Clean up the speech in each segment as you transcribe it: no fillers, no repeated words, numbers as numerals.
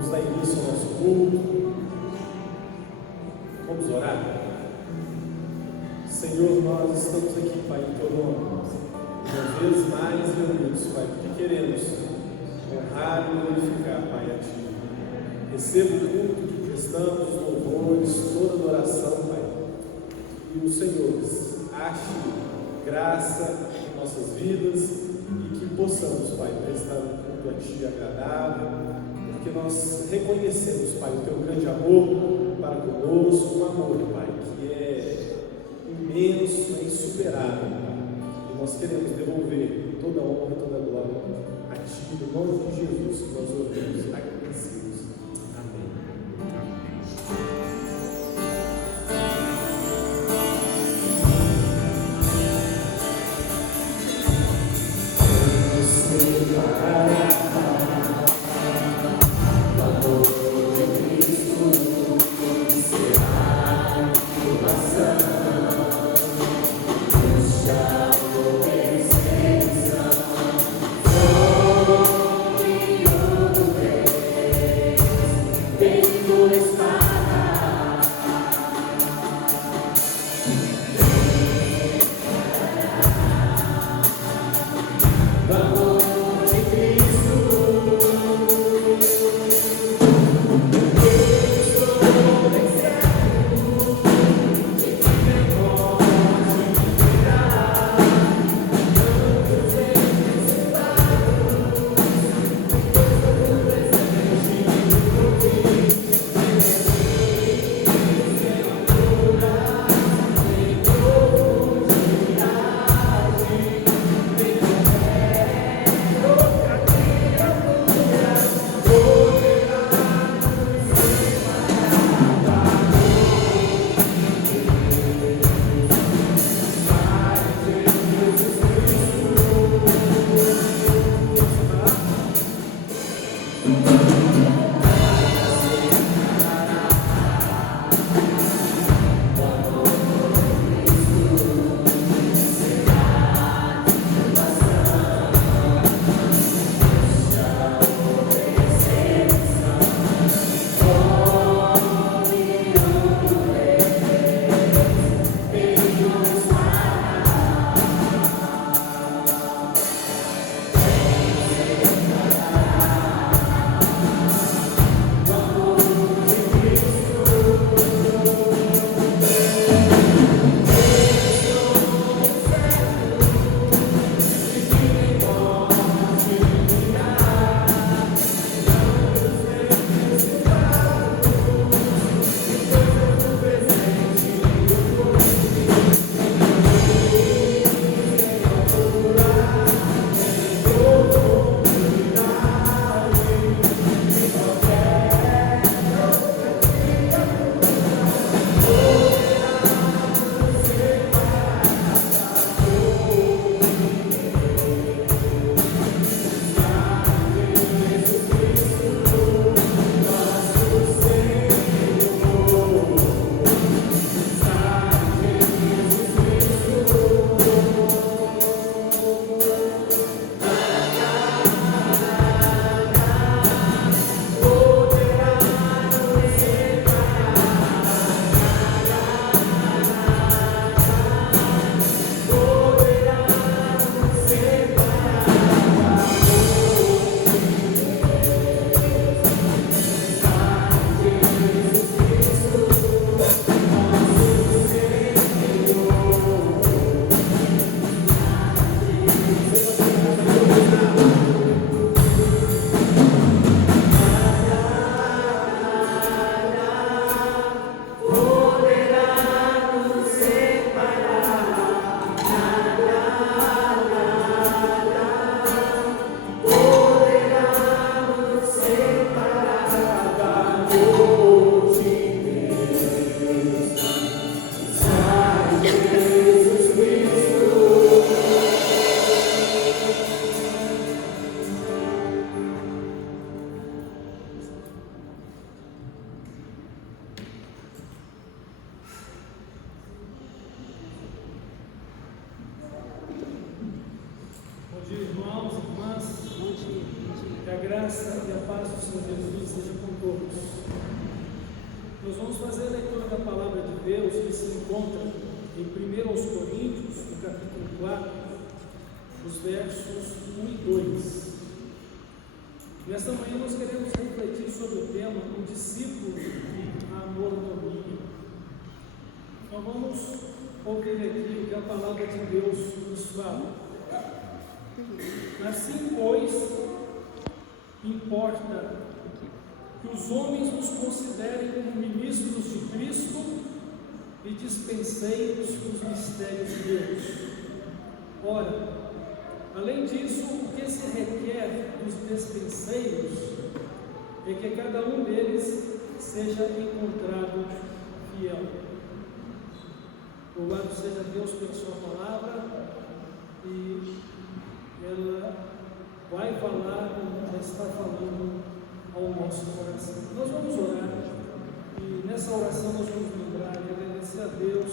Vamos dar início ao nosso culto. Vamos orar. Senhor, nós estamos aqui, Pai, em Teu nome, uma vez mais reunidos, Pai, porque queremos honrar e glorificar, Pai, a Ti. Receba o culto que prestamos, os louvores, toda adoração, Pai. E o Senhor ache graça em nossas vidas e que possamos, Pai, prestar um culto a Ti agradável, porque nós reconhecemos, Pai, o Teu grande amor para conosco, um amor, Pai, que é imenso, é insuperável, Pai. E nós queremos devolver toda a honra, toda a glória a Ti, no nome de Jesus, que nós oramos agradecidos. Amém. graça e a paz do Senhor Jesus seja com todos. Nós vamos fazer a leitura da palavra de Deus que se encontra em 1 Coríntios, no capítulo 4, os versos 1 e 2. Nesta manhã nós queremos refletir sobre o tema o discípulo e a mordomia. Então vamos ouvir aqui o que a palavra de Deus nos fala. Assim, pois, importa que os homens nos considerem como ministros de Cristo e dispenseiros dos mistérios de Deus. Ora, além disso, o que se requer dos dispenseiros é que cada um deles seja encontrado fiel. Louvado seja Deus pela sua palavra, e ela vai falar, como já está falando ao nosso coração. Nós vamos orar, e nessa oração nós vamos lembrar e agradecer a Deus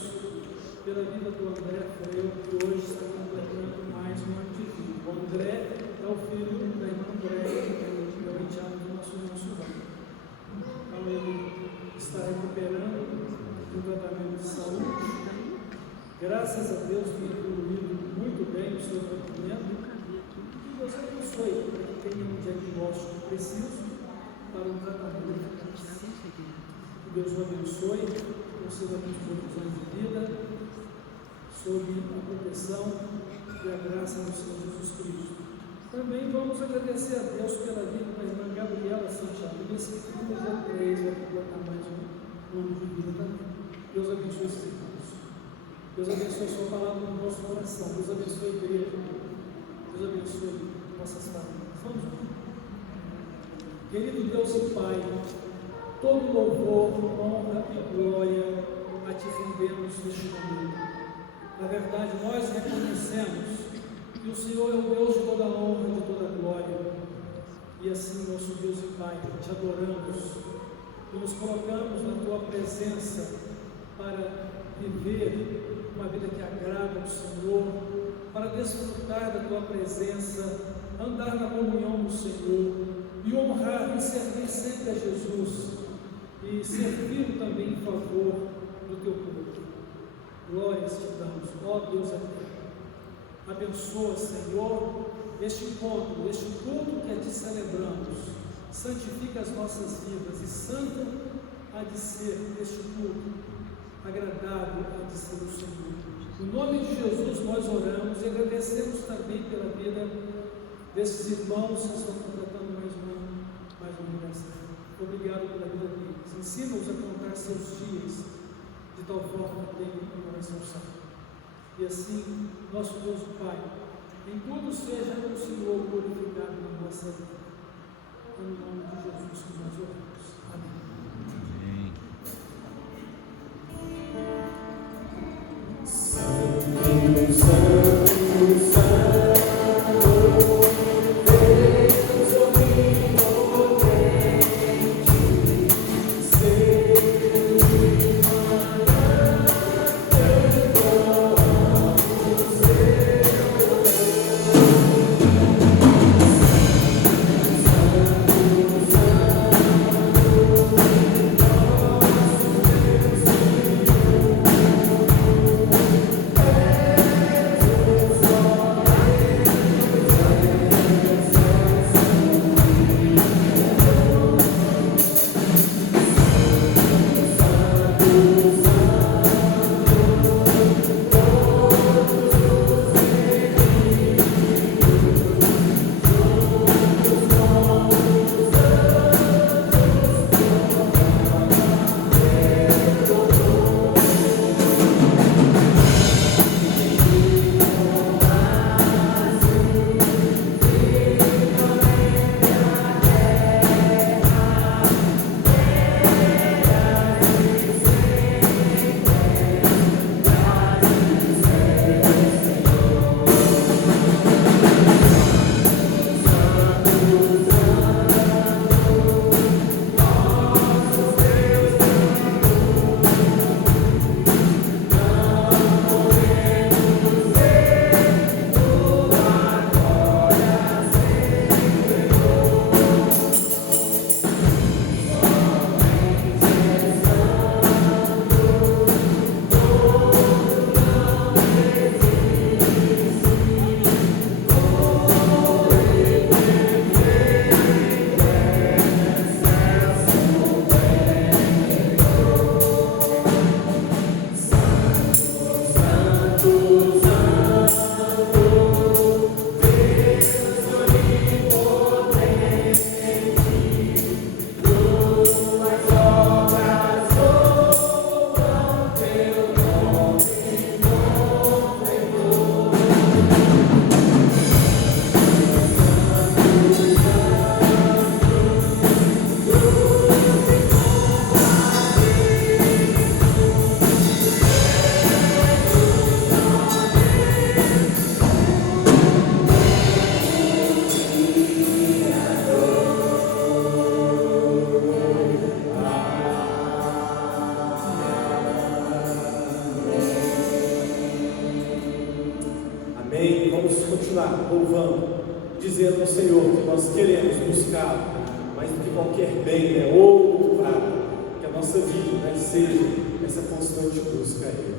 pela vida do André Freire, que hoje está completando mais um ano de vida. O André é o filho da irmã Andréia, que é o enteado do nosso irmão Silvano. Então ele está recuperando do tratamento de saúde. Graças a Deus tem evoluído muito bem o seu tratamento. Que Deus abençoe para que tenha um diagnóstico preciso para um tratamento eficaz. Que Deus o abençoe, conceda muitos anos de vida, sob a proteção e a graça do Senhor Jesus Cristo. Também vamos agradecer a Deus pela vida da irmã Gabriela Santiago, nesse dia 3 vai completar mais um ano de vida também. Deus abençoe esses irmãos. Deus abençoe a sua palavra no nosso coração. Deus abençoe a igreja. Deus abençoe nossas famílias. Vamos lá. Querido Deus e Pai, todo louvor, honra e glória a Te rendemos neste momento. Na verdade, nós reconhecemos que o Senhor é o Deus de toda honra e de toda glória. E assim, nosso Deus e Pai, Te adoramos e nos colocamos na Tua presença para viver uma vida que agrada ao Senhor, para desfrutar da Tua presença, andar na comunhão do Senhor e honrar e servir sempre a Jesus e servir também em favor do Teu povo. Glórias Te damos, ó Deus eterno. Abençoa, Senhor, este encontro, este culto que a Ti celebramos. Santifica as nossas vidas e santo há de ser este culto, agradável há de ser o Senhor. No nome de Jesus nós oramos e agradecemos também pela vida desses irmãos que estão completando mais um aniversário. Obrigado pela vida deles. Ensina-os a contar seus dias de tal forma que tenham um coração sábio. E assim, nosso Deus Pai, em tudo seja o Senhor glorificado na nossa vida. Em nome de Jesus que nós oramos. Amém. orar, louvando, dizendo ao Senhor que nós queremos buscar mais do que qualquer bem, né? Ouro, prata, que a nossa vida, né, seja essa constante busca a Ele.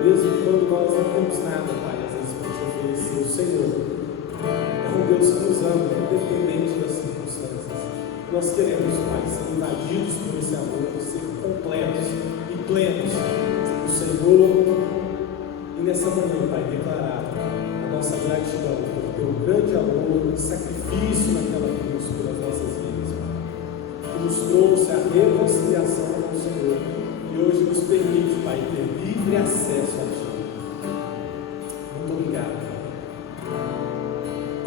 mesmo quando nós não temos nada, Pai, às vezes para te oferecer, o Senhor é um Deus que nos ama, independente das circunstâncias. Nós queremos, Pai, ser invadidos por esse amor, ser completos e plenos do Senhor, e nessa manhã, Pai, declarar a nossa gratidão por teu grande amor e sacrifício naquela cruz pelas nossas vidas, Pai, que nos trouxe a reconciliação com o Senhor e hoje nos permite, Pai, ter livre acesso a Ti. Muito obrigado.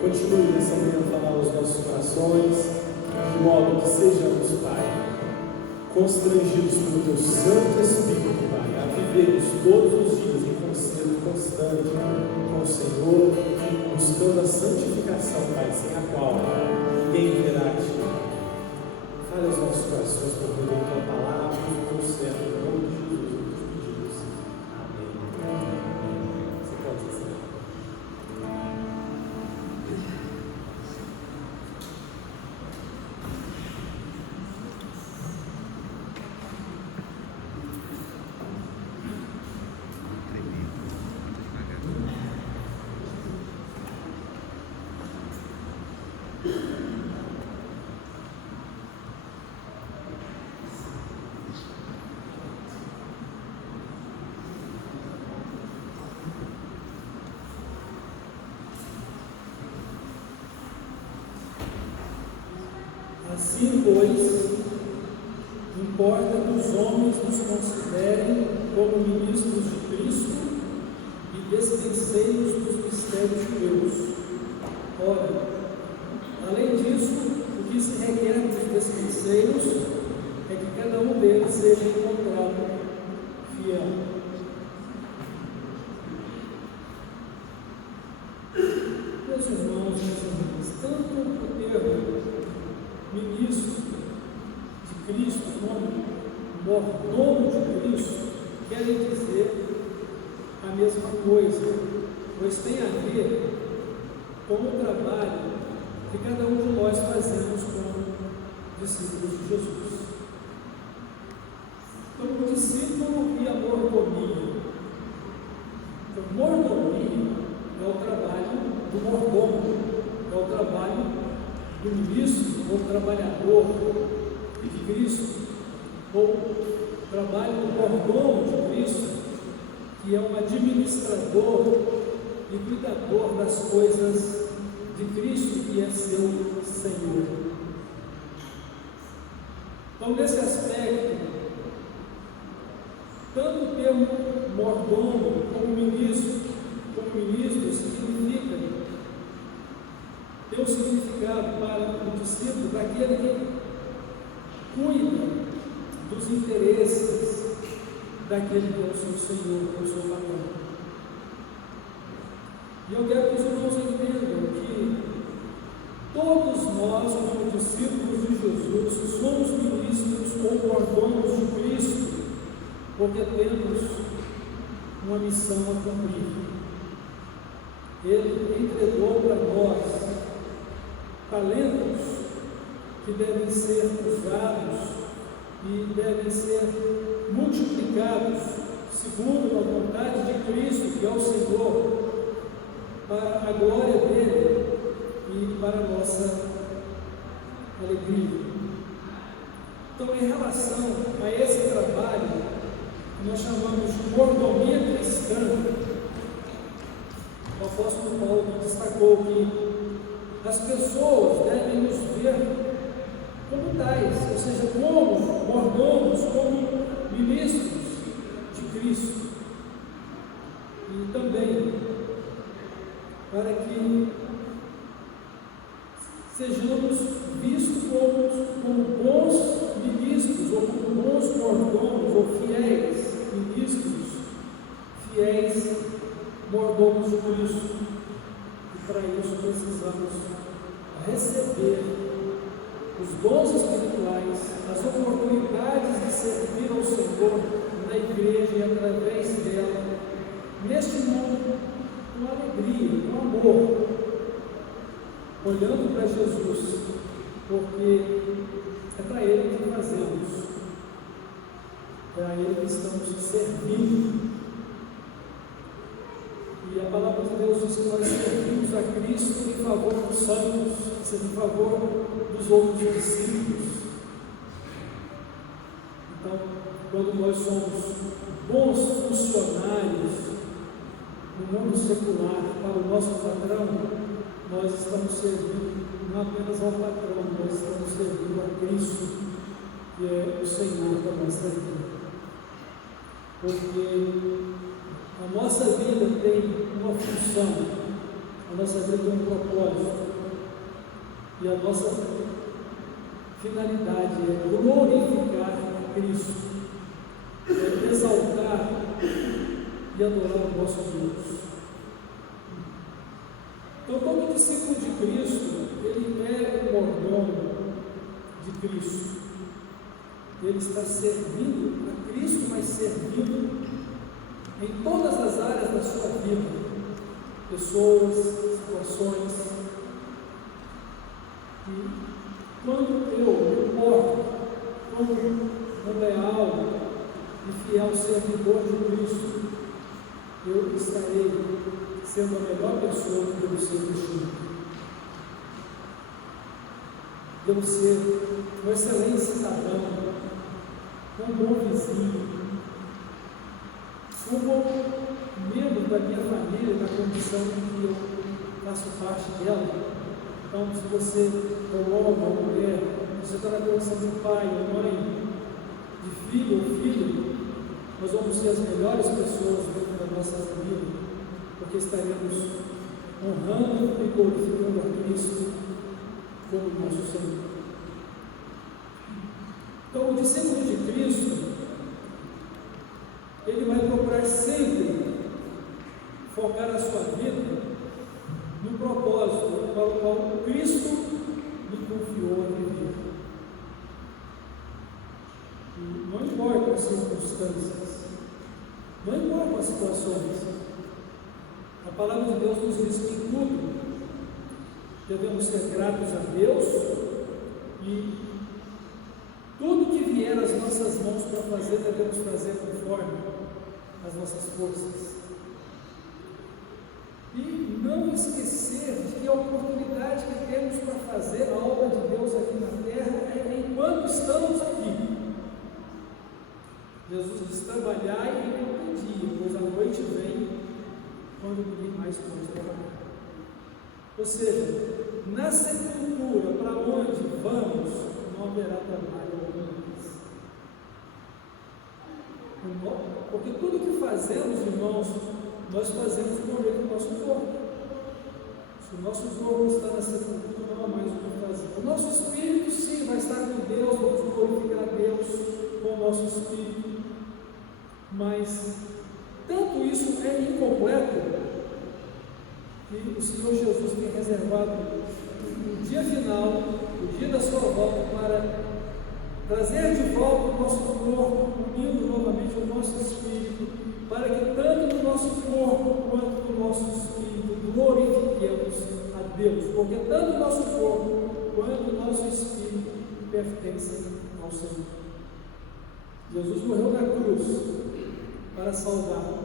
Continue nessa manhã a falar aos nossos corações, de modo que sejamos, Pai, constrangidos pelo Teu Santo Espírito, Pai, a vivermos todos os dias em conselho constante com o Senhor, buscando a santificação, Pai, sem a qual ninguém verá a Ti. Fale aos nossos corações por meio da Tua palavra, do Teu servo, em nome de Jesus, nos pedimos. Amém. Você pode dizer. Assim, pois, importa que os homens nos considerem como ministros de Cristo e despenseiros dos mistérios de Deus. Ora, além disso, o que se requer dos despenseiros é que cada um deles seja encontrado fiel. Meus irmãos e irmãs, tanto o termo ministro de Cristo como mordomo de Cristo querem dizer a mesma coisa, pois tem a ver com o trabalho que cada um de nós fazemos como discípulos de Jesus. Então, o discípulo e a mordomia. Então, mordomia é o trabalho do mordomo, é o trabalho do ministro ou trabalhador de Cristo, ou trabalho do mordomo de Cristo, que é um administrador e cuidador das coisas de Cristo, que é seu Senhor. Então, nesse aspecto, tanto o termo mordomo como ministro significa, tem um significado para o discípulo, daquele que cuida dos interesses daquele que é o seu Senhor, que é o seu patrão. E eu quero que os irmãos entendam que todos nós, como discípulos de Jesus, somos ministros ou mordomos de Cristo, porque temos uma missão a cumprir. Ele entregou para nós talentos que devem ser usados e devem ser multiplicados segundo a vontade de Cristo, que é o Senhor, para a glória dele e para a nossa alegria. Então, em relação a esse trabalho que nós chamamos de mordomia cristã, o apóstolo Paulo destacou que as pessoas devem nos ver como tais, ou seja, como mordomos, como ministros de Cristo. E também para que sejamos vistos como bons ministros, ou como bons mordomos, ou fiéis ministros, fiéis mordomos de Cristo. E para isso precisamos receber os dons espirituais, as oportunidades de servir ao Senhor na igreja e através dela, neste mundo, com alegria, com amor, olhando para Jesus, porque é para Ele que fazemos, é a Ele que estamos servindo. a palavra de Deus diz que nós servimos a Cristo em favor dos santos, em favor dos outros discípulos. Então, quando nós somos bons funcionários no mundo secular para o nosso patrão, nós estamos servindo não apenas ao patrão, nós estamos servindo a Cristo, que é o Senhor da nossa vida. Porque a nossa vida tem uma função, a nossa vida tem um propósito, e a nossa finalidade é glorificar a Cristo, é exaltar e adorar o nosso Deus. Então, todo discípulo de Cristo, ele é o mordomo de Cristo. Ele está servindo a Cristo, mas servindo em todas as áreas da sua vida, pessoas, situações. E quando eu me porto como um leal e fiel servidor de Cristo, eu estarei sendo a melhor pessoa que devo ser vestido. Devo ser um excelente cidadão, um bom vizinho, um bom membro da minha família, da condição em que eu faço parte dela. Então, se você é um homem ou mulher, você está na condição de pai ou mãe, de filho ou filho, nós vamos ser as melhores pessoas dentro da nossa família, porque estaremos honrando e glorificando a Cristo como nosso Senhor. Então, o discípulo de Cristo, ele vai procurar sempre focar a sua vida no propósito para o qual Cristo lhe confiou a viver. Não importa as circunstâncias, não importa as situações. A palavra de Deus nos diz que em tudo devemos ser gratos a Deus e tudo que vier às nossas mãos para fazer, devemos fazer conforme as nossas forças. E não esquecer de que a oportunidade que temos para fazer a obra de Deus aqui na terra é enquanto estamos aqui. Jesus diz: trabalhai enquanto é dia, pois a noite vem quando ninguém mais pode trabalhar. Ou seja, na sepultura, para onde vamos, não haverá trabalho algum vez. Porque tudo que fazemos, irmãos, nós fazemos morrer o nosso corpo. Se o nosso corpo está na sepultura, não há mais o que fazer. O nosso espírito, sim, vai estar com Deus, vamos glorificar a Deus com o nosso espírito. Mas tanto isso é incompleto que o Senhor Jesus tem reservado o dia final, o dia da sua volta, para trazer de volta o nosso corpo, unindo novamente o nosso espírito, para que tanto no nosso corpo quanto no nosso espírito glorifiquemos a Deus, porque tanto o nosso corpo quanto o nosso espírito pertencem ao Senhor. Jesus morreu na cruz para salvar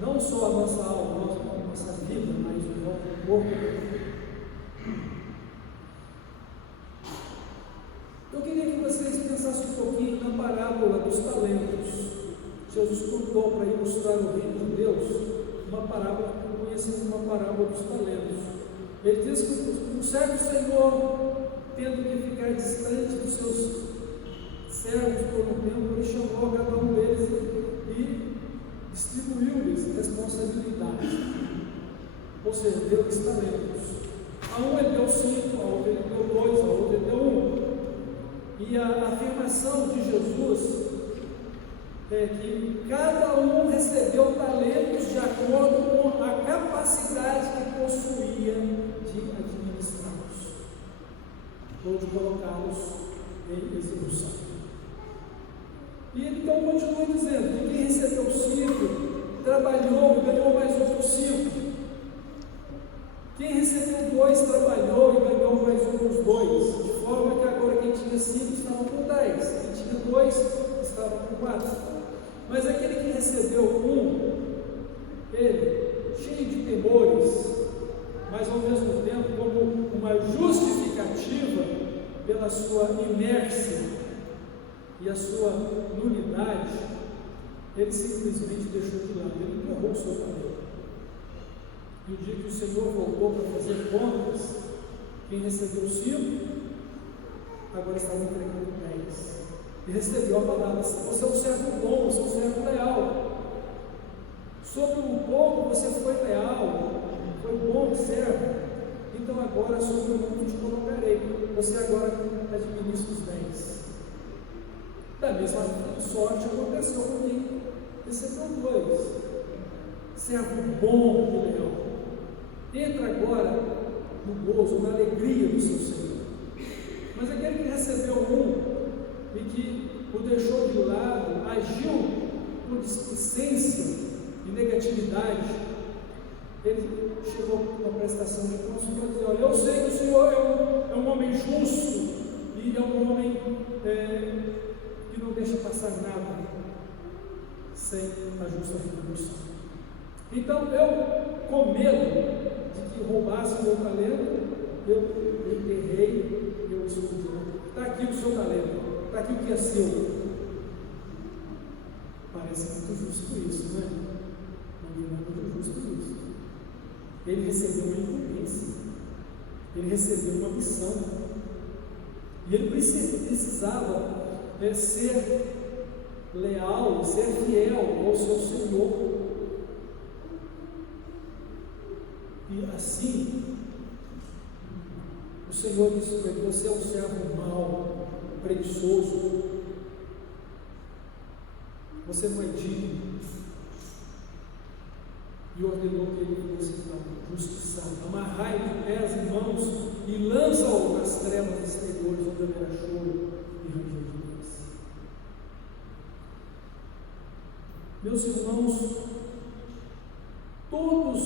não só a nossa alma, a nossa vida, mas o nosso corpo. Eu queria que vocês pensassem um pouquinho na parábola dos talentos. Jesus contou para ilustrar o reino de Deus uma parábola que conhecemos como uma parábola dos talentos. Ele diz que um certo senhor, tendo que ficar distante dos seus servos por um tempo, ele chamou a cada um deles e distribuiu-lhes responsabilidades, ou seja, deu-lhes talentos. A um ele deu 5, a outro ele deu 2, a outro ele deu 1. E a afirmação de Jesus é que cada um recebeu talentos de acordo com a capacidade que possuía de administrá-los ou de colocá-los em execução. E ele então continua dizendo que quem recebeu 5 trabalhou e ganhou mais outros 5. Quem recebeu 2 trabalhou e ganhou mais outros 2. De forma que agora quem tinha 5 estava com 10, quem tinha 2 estava com 4. Mas aquele que recebeu 1, ele, cheio de cativa pela sua inércia e a sua nulidade, ele simplesmente deixou de lado, ele enterrou o seu talento. E o dia que o Senhor voltou para fazer contas, quem recebeu 5, agora estava entregando 10. E recebeu a palavra: você é um servo bom, você é um servo leal. Sobre o pouco você foi leal, foi bom servo. Então agora sobre o mundo te colocarei. Você agora administra os 10. Da mesma sorte aconteceu com quem recebeu 2. Servo bom e leal. Entra agora no gozo, na alegria do seu Senhor. Mas aquele que recebeu 1 e que o deixou de lado, agiu com displicência e negatividade, ele chegou com a prestação de contas para dizer: olha, eu sei que o Senhor é um homem justo e é um homem que não deixa passar nada sem a justa retribuição. Então eu, com medo de que roubasse o meu talento, eu enterrei, eu escondi. Está aqui o seu talento, está aqui o que é seu. Parece muito justo isso, não é? Não é muito justo isso. Ele recebeu uma incumbência, ele recebeu uma missão, e ele precisava ser leal, ser fiel ao seu Senhor. E assim, o Senhor disse para ele: você é um servo mau, preguiçoso, você não é digno. E ordenou que ele fosse justiçado. Amarrai de pés e mãos e lança-o nas trevas exteriores, onde haverá choro e ranger de dentes. Meus irmãos, todos,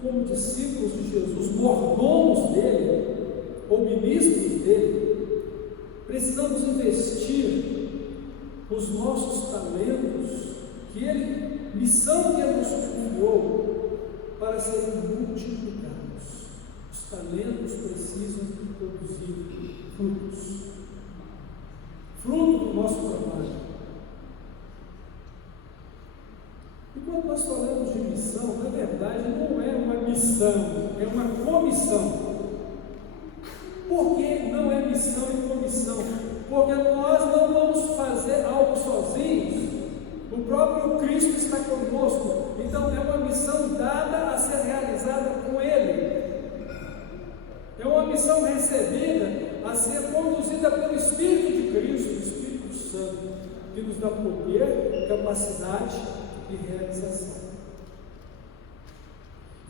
como discípulos de Jesus, mordomos dele, ou ministros dele, precisamos investir os nossos talentos, missão que ele nos confiou, para serem multiplicados. Os talentos precisam produzir frutos, fruto do nosso trabalho. E quando nós falamos de missão, na verdade não é uma missão, é uma comissão. Por que não é missão e comissão? Porque nós não vamos fazer algo sozinhos. O próprio Cristo está conosco. Então é uma missão dada a ser realizada com Ele. É uma missão recebida a ser conduzida pelo Espírito de Cristo, o Espírito Santo, que nos dá poder, capacidade e realização.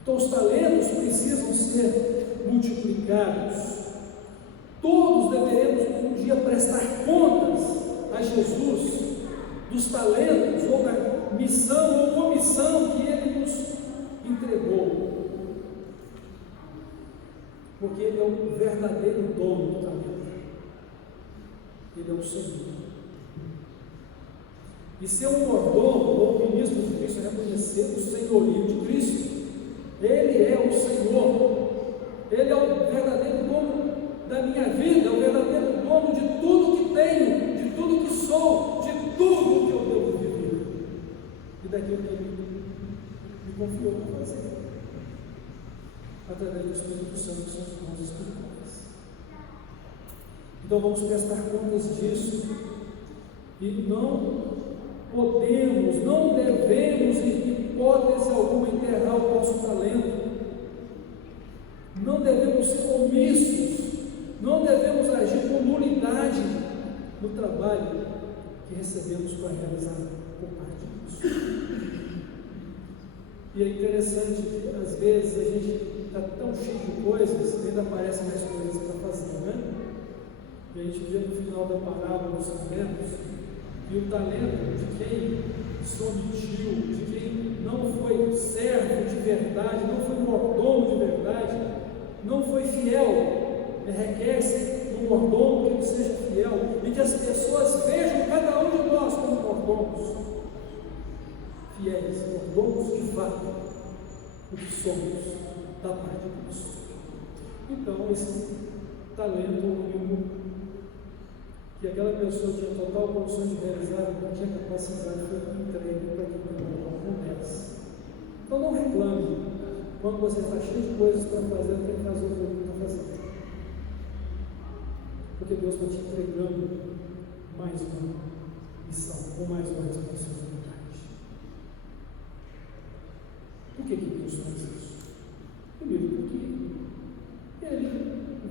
Então os talentos precisam ser multiplicados. Todos deveremos um dia prestar contas a Jesus dos talentos, ou da missão ou comissão que Ele nos entregou, porque Ele é o verdadeiro dono do talento, Ele é o Senhor. E ser um mordomo ou ministro de Cristo é reconhecer o senhorio de Cristo. Ele é o Senhor, Ele é o verdadeiro dono da minha vida, é o verdadeiro dono de tudo que tenho, de tudo que sou, de tudo que eu devo viver e daquilo que Ele me confiou para fazer, através do Espírito Santo, que são os irmãos espirituais. Então vamos prestar contas disso, e não podemos, não devemos, em hipótese alguma, enterrar o nosso talento. Não devemos ser omissos, não devemos agir com nulidade no trabalho que recebemos para realizar por parte de Deus. E é interessante que às vezes a gente está tão cheio de coisas que ainda aparecem mais coisas para fazer, né? E a gente vê no final da parábola dos talentos, e o talento de quem se omitiu, de quem não foi servo de verdade, não foi mordomo de verdade, não foi fiel, requer-se do mordomo que ele seja fiel, e que as pessoas vejam cada um de nós como mordomos fiéis, mordomos de fato, o que somos da parte de Deus. Então, esse talento único que aquela pessoa tinha total condição de realizar, não tinha capacidade, foi entregue para que o comece. Então não reclame quando você está cheio de coisas para fazer, tem que fazer o que está fazendo. Porque Deus está te entregando mais uma missão, ou mais uma responsabilidade. Por que Deus faz isso? Primeiro, porque Ele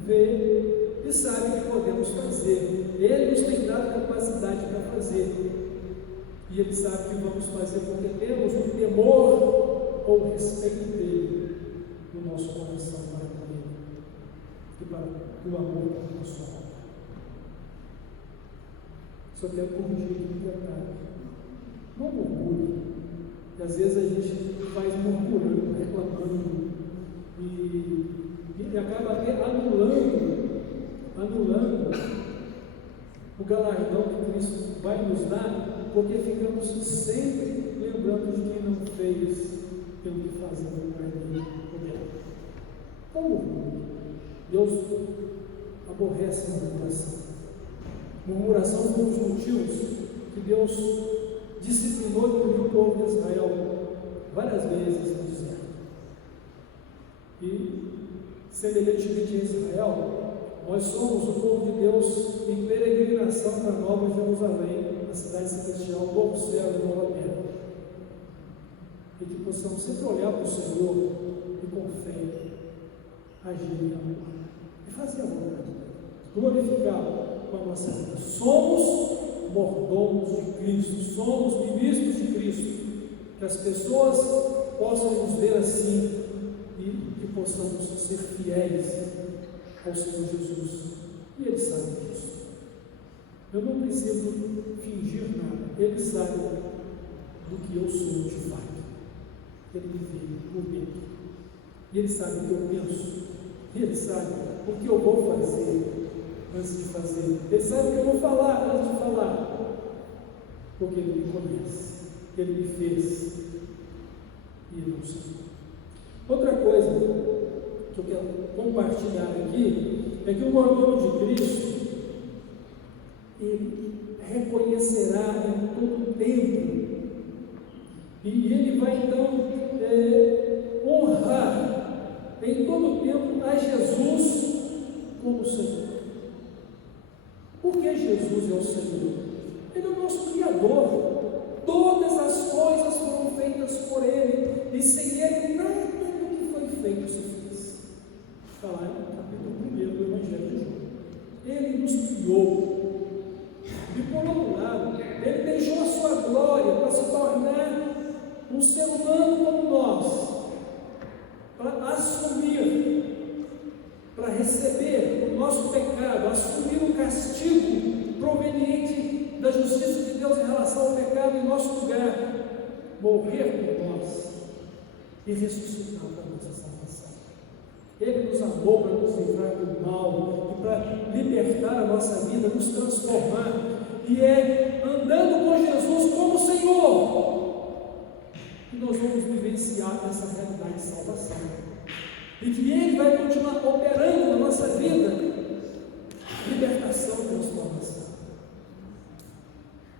vê e sabe que podemos fazer. Ele nos tem dado capacidade para fazer. E Ele sabe que vamos fazer porque temos um temor ou respeito dEle no nosso coração para com Ele e para o amor para a sua obra. Só quero corrigir um detalhe. Não murmure. E às vezes a gente faz murmurando, reclamando e acaba até anulando o galardão que Cristo vai nos dar, porque ficamos sempre lembrando de quem não fez pelo que fazemos no lugar dele. Como Deus aborrece a murmuração. Murmuração foi um dos motivos que Deus disciplinou e puniu o povo de Israel várias vezes no deserto. E, semelhantemente a Israel, nós somos o povo de Deus em peregrinação para Nova Jerusalém, a cidade celestial, novo céu e nova terra. E que possamos sempre olhar para o Senhor e com fé agir em amor e fazer a vontade de Deus, glorificá-lo com a nossa vida. Somos mordomos de Cristo, somos ministros de Cristo, que as pessoas possam nos ver assim e que possamos ser fiéis ao Senhor Jesus, e Ele sabe disso. Eu não preciso fingir nada, Ele sabe do que eu sou de fato. Ele me vê por dentro, e Ele sabe o que eu penso, e Ele sabe o que eu vou fazer antes de fazer, Ele sabe o que eu vou falar antes de falar, porque Ele me conhece, Ele me fez, e Ele não sabe. Outra coisa que eu quero compartilhar aqui é que o mordomo de Cristo ele reconhecerá em todo tempo e ele vai então honrar em todo tempo a Jesus como Senhor. Por que Jesus é o Senhor? Ele é o nosso Criador. Todas as coisas foram feitas por Ele e sem Ele nada do que foi feito se fez. Está lá no capítulo 1 do Evangelho de João. Ele nos criou, e por outro lado, Ele deixou a sua glória para se tornar um ser humano como nós, para assumir, para receber o nosso pecado, assumir o castigo proveniente da justiça de Deus em relação ao pecado em nosso lugar, morrer por nós e ressuscitar para a nossa salvação. Ele nos amou para nos livrar do mal e para libertar a nossa vida, nos transformar, e é andando com Jesus como Senhor que nós vamos vivenciar essa realidade de salvação, e que Ele vai continuar operando na nossa vida libertação e transformação,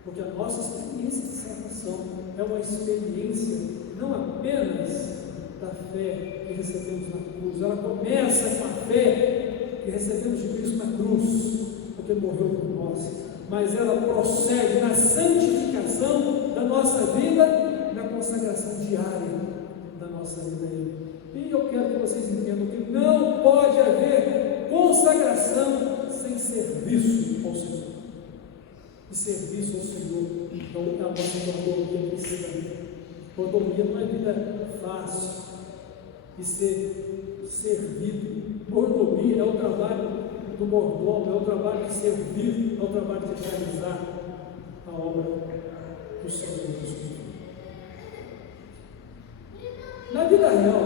porque a nossa experiência de salvação é uma experiência não apenas da fé que recebemos na cruz, ela começa com a fé que recebemos de Cristo na cruz, porque morreu por nós, mas ela procede na santificação da nossa vida, na consagração diária da nossa vida a Ele. E eu quero que vocês entendam que não pode haver consagração sem serviço ao Senhor. E serviço ao Senhor é a nossa mordomia cristã. Mordomia não é vida fácil e ser servido. Mordomia é o trabalho do mordomo, é o trabalho de servir, é o trabalho de realizar a obra do Senhor Jesus. Na vida real,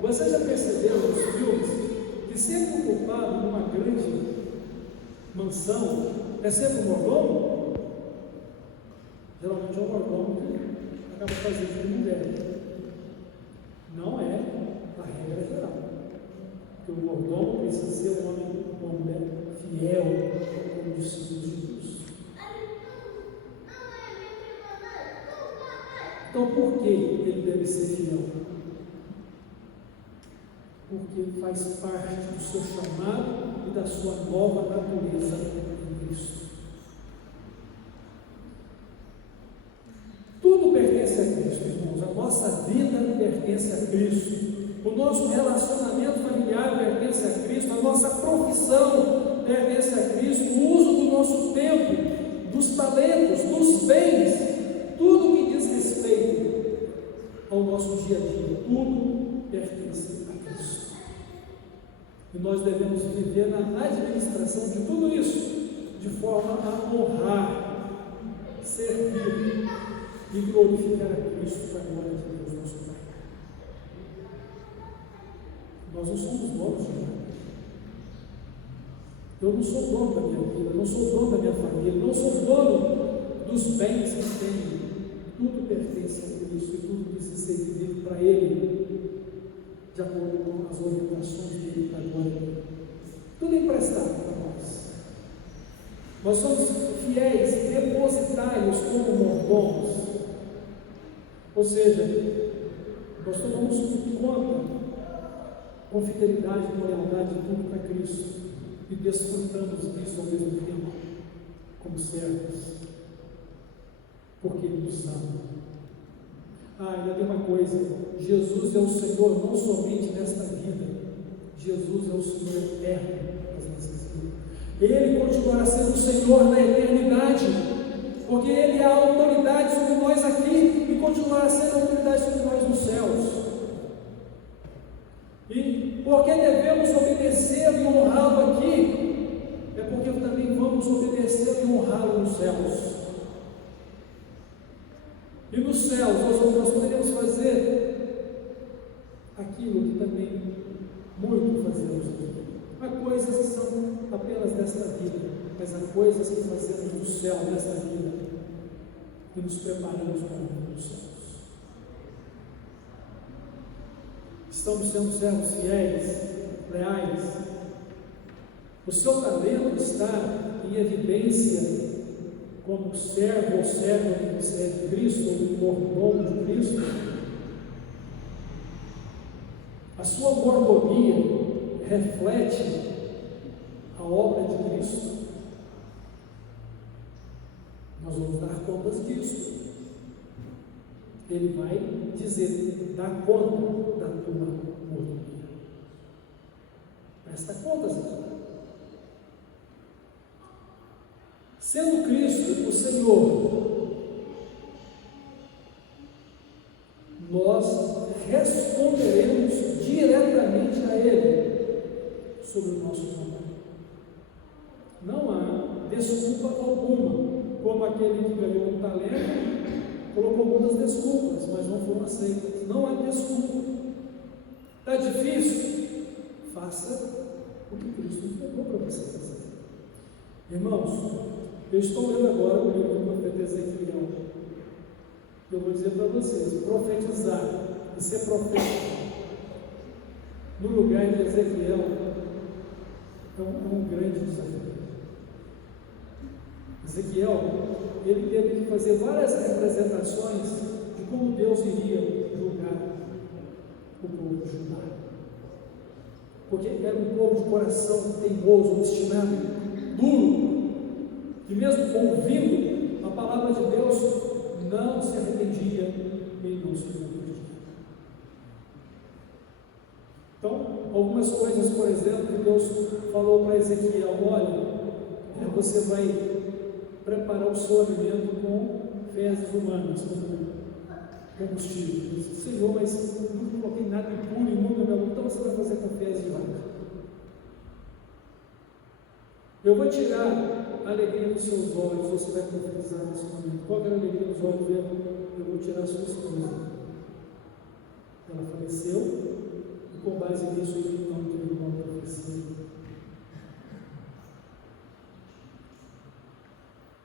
vocês já perceberam nos filmes que sempre o culpado numa grande mansão é sempre o mordomo? Geralmente é o mordomo que acaba fazendo de mulher. Não é a regra geral. Porque o mordomo precisa ser um homem um discípulo de Deus. Então, por que ele deve ser fiel? Porque faz parte do seu chamado e da sua nova natureza em Cristo. Tudo pertence a Cristo, irmãos. A nossa vida pertence a Cristo. O nosso relacionamento familiar pertence a Cristo. A nossa profissão pertence a Cristo. O uso do nosso tempo, dos talentos, dos bens, tudo que diz respeito ao nosso dia a dia, tudo pertence a Cristo. E nós devemos viver na administração de tudo isso, de forma a honrar, servir e glorificar a Cristo para a glória de Deus, nosso Pai. Nós não somos donos de nada. Eu não sou dono da minha vida, não sou dono da minha família, não sou dono dos bens que tenho. Tudo pertence a Cristo e tudo precisa ser vivido para Ele, de acordo com as orientações dele para a glória dele. Tudo é emprestado para nós. Nós somos fiéis, depositários como mordomos. Ou seja, nós tomamos conta com fidelidade, com lealdade de tudo para Cristo e desfrutamos disso ao mesmo tempo, como servos, porque Ele nos ama. Ainda tem uma coisa: Jesus é o Senhor não somente nesta vida, Jesus é o Senhor eterno das nossas vidas. Ele continuará sendo o Senhor na eternidade, porque Ele é a autoridade sobre nós aqui e continuará sendo a autoridade sobre nós nos céus. E porque devemos obedecer e honrá-lo aqui, é porque também vamos obedecer e honrá-lo nos céus. E nos céus nós poderemos fazer aquilo que também muito fazemos aqui. Há coisas que são apenas desta vida, mas há coisas que fazemos no céu, nesta vida, e nos preparamos para o mundo dos céus. Estamos sendo servos fiéis, leais. O seu talento está em evidência como servo ou serva que serve Cristo, ou mordomo de Cristo. A sua mordomia reflete a obra de Cristo. Nós vamos dar contas disso. Ele vai dizer: dá conta da tua mordomia. Presta contas da tua. Sendo Cristo o Senhor, nós responderemos diretamente a Ele sobre o nosso trabalho. Não há desculpa alguma, como aquele que ganhou um talento, colocou muitas desculpas, mas não foram aceitas. Não há desculpa. Está difícil? Faça o que Cristo pegou para você fazer. Irmãos, eu estou lendo agora o livro do profeta Ezequiel. Eu vou dizer para vocês: profetizar e ser profeta no lugar de Ezequiel é um grande desafio. Ezequiel, ele teve que fazer várias representações de como Deus iria julgar o povo de Judá, porque era um povo de coração teimoso, obstinado, duro, e mesmo ouvindo a palavra de Deus, não se arrependia e não se convertia. Então, algumas coisas, por exemplo, que Deus falou para Ezequiel: olha, você vai preparar o seu alimento com fezes humanas, como combustível. Eu disse: Senhor, mas eu não coloquei nada impuro, imundo na minha boca, então você vai fazer com fezes de vaca. Eu vou tirar a alegria dos seus olhos, você vai profetizar nesse momento. Qual era a alegria dos olhos dele? Eu vou tirar a sua esposa. Ela faleceu, e com base nisso ele não teve uma profecia.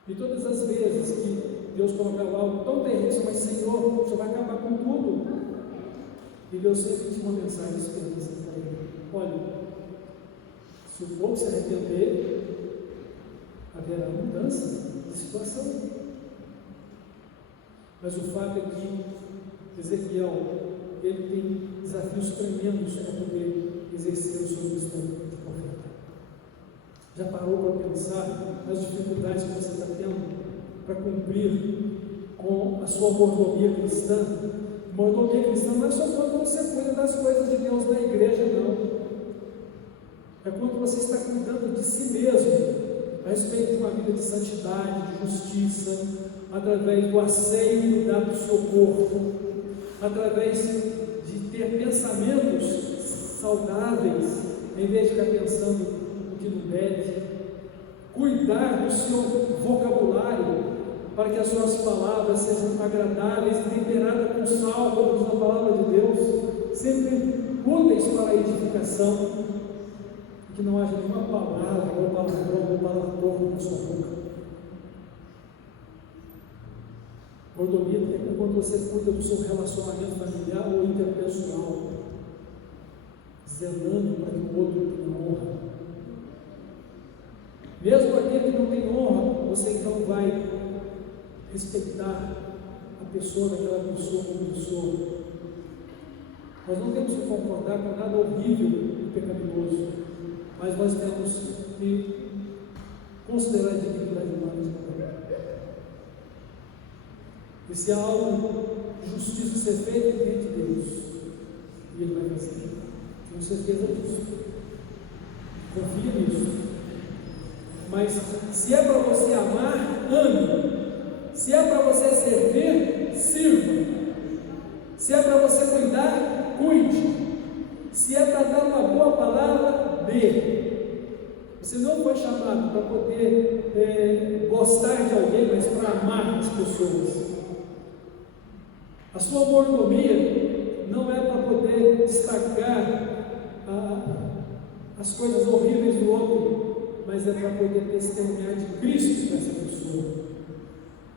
E todas as vezes que Deus colocava algo tão terrível, mas Senhor, você vai acabar com tudo. E Deus sempre tinha uma mensagem de esperança para ele: olha, se o povo se arrepender, haverá haverá mudança de situação. Mas o fato é que Ezequiel, ele tem desafios tremendos para poder exercer o seu ministério de profeta. Já parou para pensar nas dificuldades que você está tendo para cumprir com a sua mordomia cristã? Mordomia cristã não é só quando você cuida das coisas de Deus na igreja, não. É quando você está cuidando de si mesmo, a respeito de uma vida de santidade, de justiça, através do asseio e cuidar do seu corpo, através de ter pensamentos saudáveis, em vez de ficar pensando no que não deve, cuidar do seu vocabulário, para que as suas palavras sejam agradáveis e temperadas com sal, como diz a palavra de Deus, sempre úteis para a edificação, e que não haja nenhuma palavra, ou palavrão, ou palavrão na sua boca. Mordomia é quando você cuida do seu relacionamento familiar ou interpessoal, zelando para que o outro tenha honra. Mesmo aquele que não tem honra, você então vai respeitar a pessoa daquela pessoa como pessoa. Nós não temos que concordar com nada horrível e pecaminoso, mas nós temos que considerar a dignidade humana. E se há algo de justiça ser feito diante de Deus, e Ele vai fazer. Tenho certeza disso. Confia nisso. Mas se é para você amar, ame. Se é para você servir, sirva. Se é para você cuidar, cuide. Se é para dar uma boa palavra, dê. Você não foi chamado para poder gostar de alguém, mas para amar as pessoas. A sua mordomia não é para poder destacar as coisas horríveis do outro, mas é para poder testemunhar de Cristo para essa pessoa,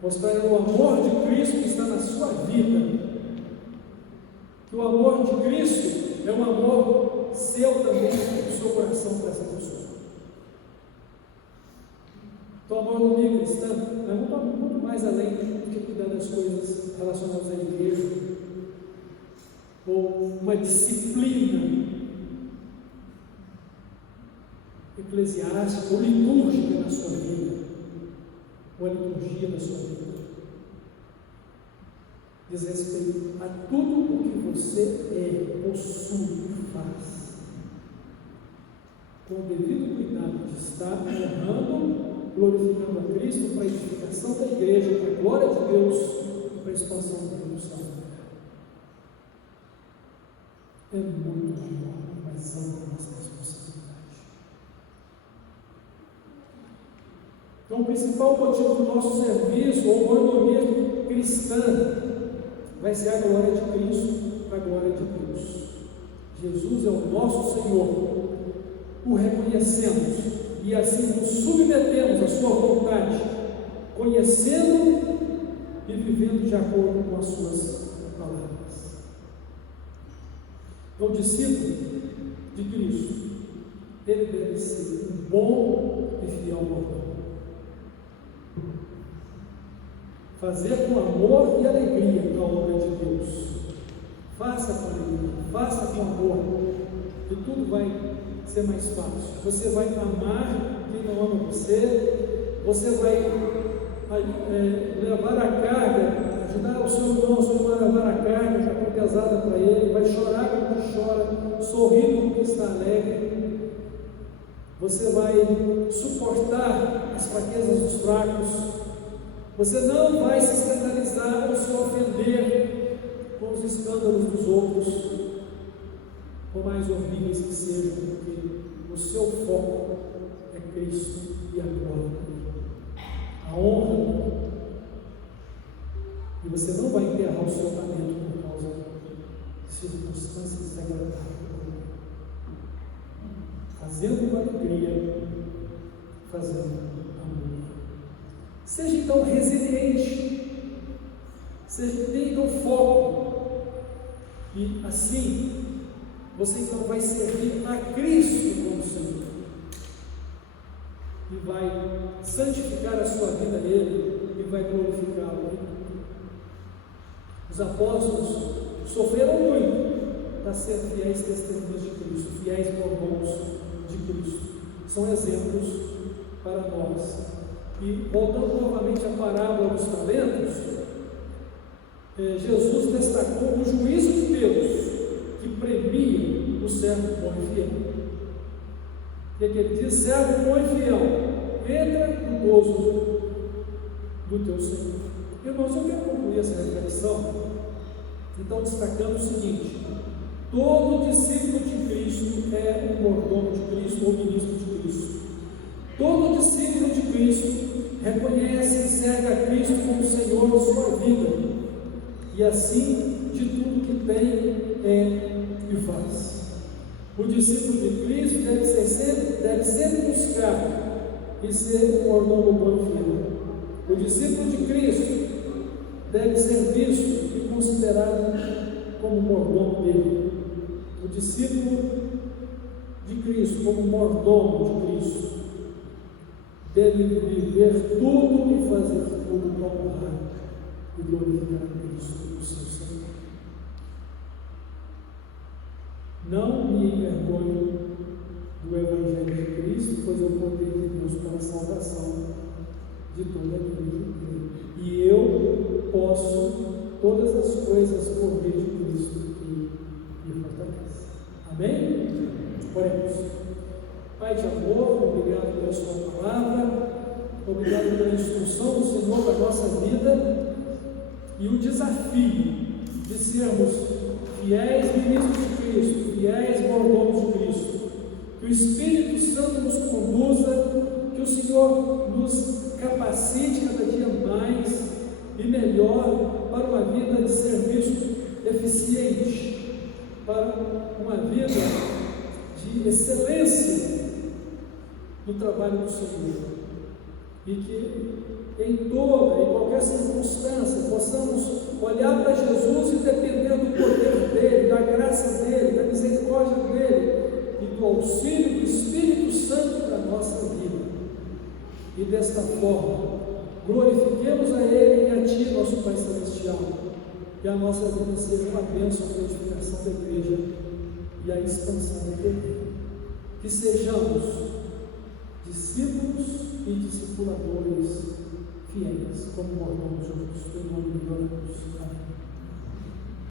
mostrar o amor de Cristo que está na sua vida, que o amor de Cristo é um amor seu também, do seu coração para essa pessoa. Então, a mordomia cristã é muito mais além do que cuidar das coisas relacionadas à igreja, ou uma disciplina eclesiástica ou litúrgica na sua vida, ou a liturgia da sua vida. Diz respeito a tudo o que você possui e faz, com o devido cuidado de estar honrando, glorificando a Cristo para a edificação da igreja, para a glória de Deus e para a expansão do reino dos céus. É muito maior, mais ampla a nossa responsabilidade. Então, o principal motivo do nosso serviço ou mordomia cristã vai ser a glória de Cristo, para a glória de Deus. Jesus é o nosso Senhor, o reconhecemos e assim nos submetemos à sua vontade, conhecendo e vivendo de acordo com as suas palavras. Então, o discípulo de Cristo, ele deve ser um bom e fiel mordomo. Fazer com amor e alegria a obra de Deus. Faça com alegria, faça com amor, e tudo vai ser mais fácil. Você vai amar quem não ama você, você vai levar a carga, ajudar o seu irmão, a sua irmã a levar a carga que está pesada para ele, vai chorar quando chora, sorrir quando está alegre, você vai suportar as fraquezas dos fracos, você não vai se escandalizar ou se ofender com os escândalos dos outros, por mais horríveis que sejam, porque o seu foco é Cristo e a glória, a honra. E você não vai enterrar o seu talento por causa de circunstâncias desagradáveis. Fazendo com alegria, fazendo amor. Seja então resiliente, tenha então foco, e assim você então vai servir a Cristo como Senhor. e vai santificar a sua vida a Ele e vai glorificá-lo. Os apóstolos sofreram muito para ser fiéis testemunhas de Cristo, fiéis mordomos de Cristo. São exemplos para nós. E voltando novamente à parábola dos talentos, Jesus destacou o juízo de Deus que premia o servo bom e fiel. E aqui ele diz: servo bom e fiel, entra no gozo do teu Senhor. Irmãos, eu quero concluir essa reflexão, então, destacando o seguinte: todo discípulo de Cristo é um mordomo de Cristo ou ministro de Cristo. Todo discípulo de Cristo reconhece e serve a Cristo como Senhor de sua vida, e assim de tudo que tem, é e faz. O discípulo de Cristo deve sempre buscar e ser um mordomo bom e fiel. O discípulo de Cristo deve ser visto e considerado como mordomo dele. O discípulo de Cristo, como mordomo de Cristo, deve viver tudo e fazer tudo para honrar e glorificar a Cristo, o seu Senhor. Não me envergonho do Evangelho de Cristo, pois é o poder de Deus para a salvação de todo aquele que crê. E eu posso todas as coisas por meio de Cristo que me fortalece. Amém? Oremos. Pai de amor, obrigado pela sua palavra, obrigado pela instrução do Senhor para a nossa vida e o desafio de sermos fiéis ministros de Cristo, fiéis mordomos de Cristo. Que o Espírito Santo nos conduza, que o Senhor nos capacite cada dia mais e melhor para uma vida de serviço eficiente, para uma vida de excelência no trabalho do Senhor, e que em toda e qualquer circunstância possamos olhar para Jesus e depender do poder dele, da graça dele, da misericórdia dele e do auxílio do Espírito Santo para a nossa vida. E desta forma glorifiquemos a Ele e a Ti, nosso Pai Celestial, que a nossa vida seja uma bênção para a edificação da igreja e a expansão do reino. Que sejamos discípulos e discipuladores fiéis, como mordomos juntos, em nome de Deus. Amém.